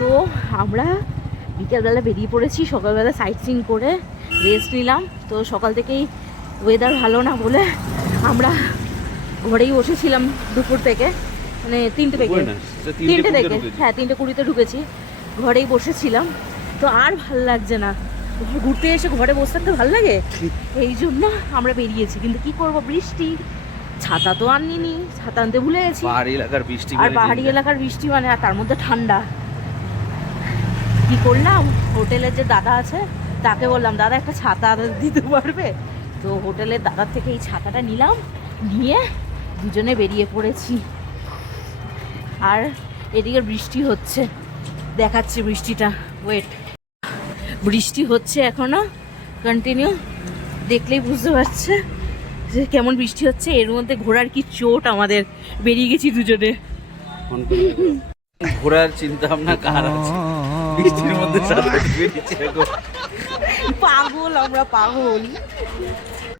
তো আমরা বিকেলবেলা বেরিয়ে পড়েছি, সকালবেলা সাইট সিইং করে রেস্ট নিলাম। তো সকাল থেকেই ওয়েদার ভালো না বলে আমরা ঘরেই বসেছিলাম দুপুর থেকে, মানে 3টে থেকে, হ্যাঁ 3:20-তে ঢুকেছি, ঘরেই বসেছিলাম। তো আর ভাল লাগছে না, ঘুরতে এসে ঘরে বসে থাকতে ভালো লাগে, এই জন্য আমরা বেরিয়েছি। কিন্তু কি করব, বৃষ্টি, ছাতা তো আনিনি, ছাতা আনতে ভুলে গেছি। পাহাড়ি এলাকার বৃষ্টি, আর পাহাড়ি এলাকার বৃষ্টি মানে, আর তার মধ্যে ঠান্ডা। কি করলাম, হোটেলের যে দাদা আছে তাকে বললাম, দাদা একটা ছাতা দিতে পারবে? তো হোটেলের দাদার থেকে এই ছাতাটা নিলাম, নিয়ে দুজনে বেরিয়ে পড়েছি। আর এদিকে বৃষ্টি হচ্ছে, দেখাচ্ছি বৃষ্টিটা, ওয়েট, বৃষ্টি হচ্ছে এখনো কন্টিনিউ, দেখলেই বুঝতে পারছে যে কেমন বৃষ্টি হচ্ছে। এর মধ্যে ঘোরার কি চোট আমাদের, বেরিয়ে গেছি দুজনে। ঘোরার চিন্তা ভাবনা কার আছে, বৃষ্টির মধ্যে বেরিয়েছে। পাগল আমরা, পাগল।